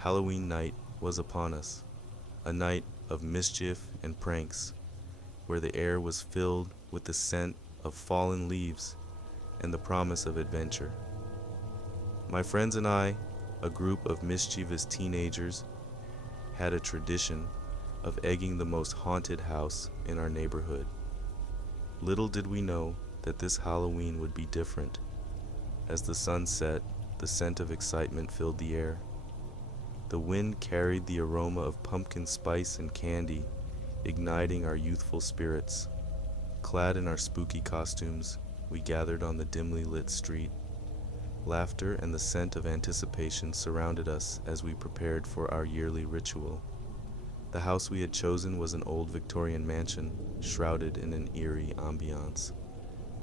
Halloween night was upon us, a night of mischief and pranks, where the air was filled with the scent of fallen leaves and the promise of adventure. My friends and I, a group of mischievous teenagers, had a tradition of egging the most haunted house in our neighborhood. Little did we know that this Halloween would be different. As the sun set, the scent of excitement filled the air. The wind carried the aroma of pumpkin spice and candy, igniting our youthful spirits. Clad in our spooky costumes, we gathered on the dimly lit street. Laughter and the scent of anticipation surrounded us as we prepared for our yearly ritual. The house we had chosen was an old Victorian mansion, shrouded in an eerie ambiance.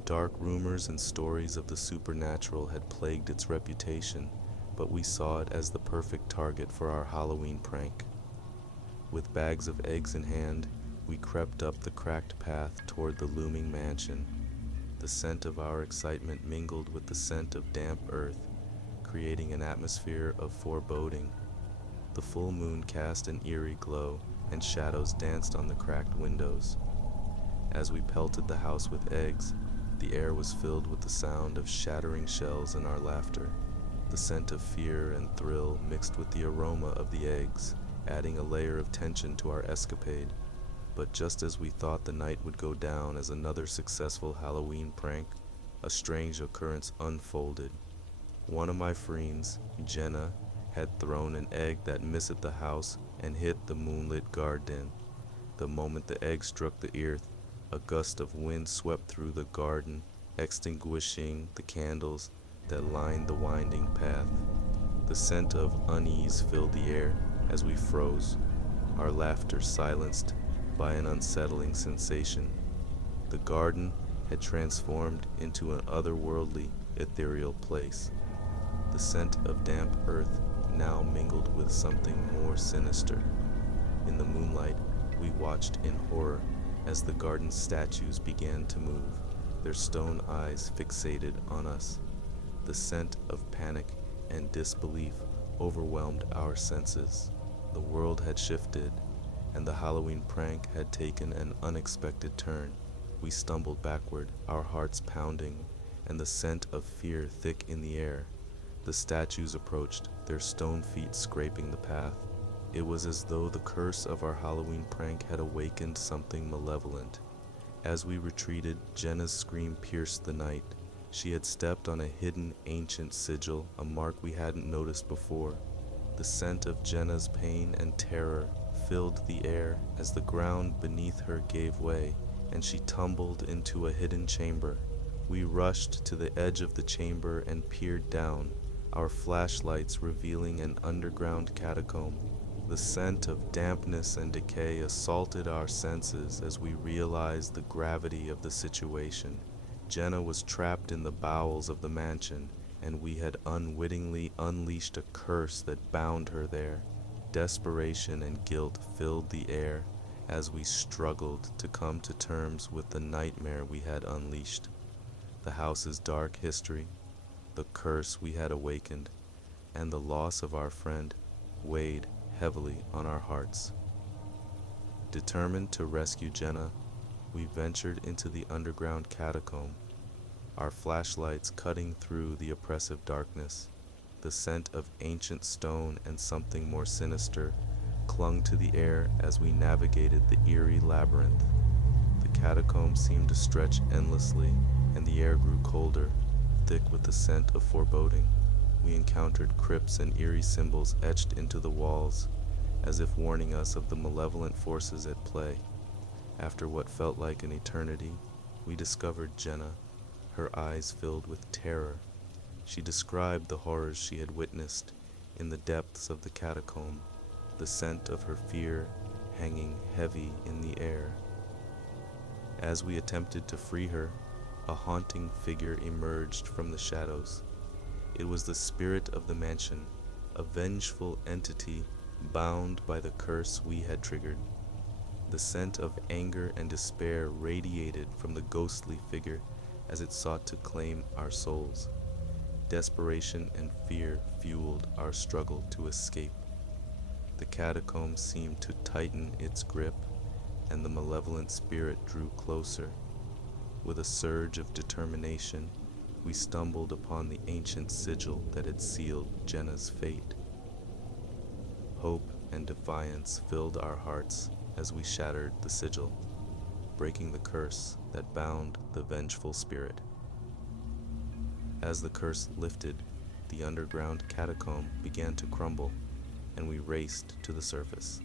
Dark rumors and stories of the supernatural had plagued its reputation, but we saw it as the perfect target for our Halloween prank. With bags of eggs in hand, we crept up the cracked path toward the looming mansion. The scent of our excitement mingled with the scent of damp earth, creating an atmosphere of foreboding. The full moon cast an eerie glow, and shadows danced on the cracked windows. As we pelted the house with eggs, the air was filled with the sound of shattering shells and our laughter. The scent of fear and thrill mixed with the aroma of the eggs, adding a layer of tension to our escapade. But just as we thought the night would go down as another successful Halloween prank, a strange occurrence unfolded. One of my friends, Jenna, had thrown an egg that missed the house and hit the moonlit garden. The moment the egg struck the earth, a gust of wind swept through the garden, extinguishing the candles that lined the winding path. The scent of unease filled the air as we froze, our laughter silenced by an unsettling sensation. The garden had transformed into an otherworldly, ethereal place. The scent of damp earth now mingled with something more sinister. In the moonlight, we watched in horror as the garden's statues began to move, their stone eyes fixated on us. The scent of panic and disbelief overwhelmed our senses. The world had shifted, and the Halloween prank had taken an unexpected turn. We stumbled backward, our hearts pounding, and the scent of fear thick in the air. The statues approached, their stone feet scraping the path. It was as though the curse of our Halloween prank had awakened something malevolent. As we retreated, Jenna's scream pierced the night. She had stepped on a hidden ancient sigil, a mark we hadn't noticed before. The scent of Jenna's pain and terror filled the air as the ground beneath her gave way, and she tumbled into a hidden chamber. We rushed to the edge of the chamber and peered down, our flashlights revealing an underground catacomb. The scent of dampness and decay assaulted our senses as we realized the gravity of the situation. Jenna was trapped in the bowels of the mansion, and we had unwittingly unleashed a curse that bound her there. Desperation and guilt filled the air as we struggled to come to terms with the nightmare we had unleashed. The house's dark history, the curse we had awakened, and the loss of our friend weighed heavily on our hearts. Determined to rescue Jenna, we ventured into the underground catacomb, our flashlights cutting through the oppressive darkness. The scent of ancient stone and something more sinister clung to the air as we navigated the eerie labyrinth. The catacomb seemed to stretch endlessly, and the air grew colder, thick with the scent of foreboding. We encountered crypts and eerie symbols etched into the walls, as if warning us of the malevolent forces at play. After what felt like an eternity, we discovered Jenna, her eyes filled with terror. She described the horrors she had witnessed in the depths of the catacomb, the scent of her fear hanging heavy in the air. As we attempted to free her, a haunting figure emerged from the shadows. It was the spirit of the mansion, a vengeful entity bound by the curse we had triggered. The scent of anger and despair radiated from the ghostly figure as it sought to claim our souls. Desperation and fear fueled our struggle to escape. The catacomb seemed to tighten its grip, and the malevolent spirit drew closer. With a surge of determination, we stumbled upon the ancient sigil that had sealed Jenna's fate. Hope and defiance filled our hearts as we shattered the sigil, breaking the curse that bound the vengeful spirit. As the curse lifted, the underground catacomb began to crumble, and we raced to the surface.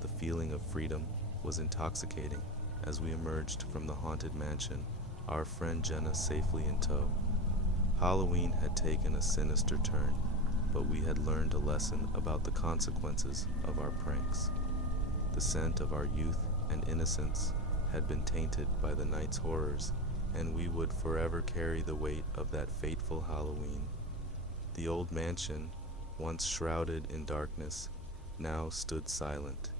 The feeling of freedom was intoxicating as we emerged from the haunted mansion, our friend Jenna safely in tow. Halloween had taken a sinister turn, but we had learned a lesson about the consequences of our pranks. The scent of our youth and innocence had been tainted by the night's horrors, and we would forever carry the weight of that fateful Halloween. The old mansion, once shrouded in darkness, now stood silent,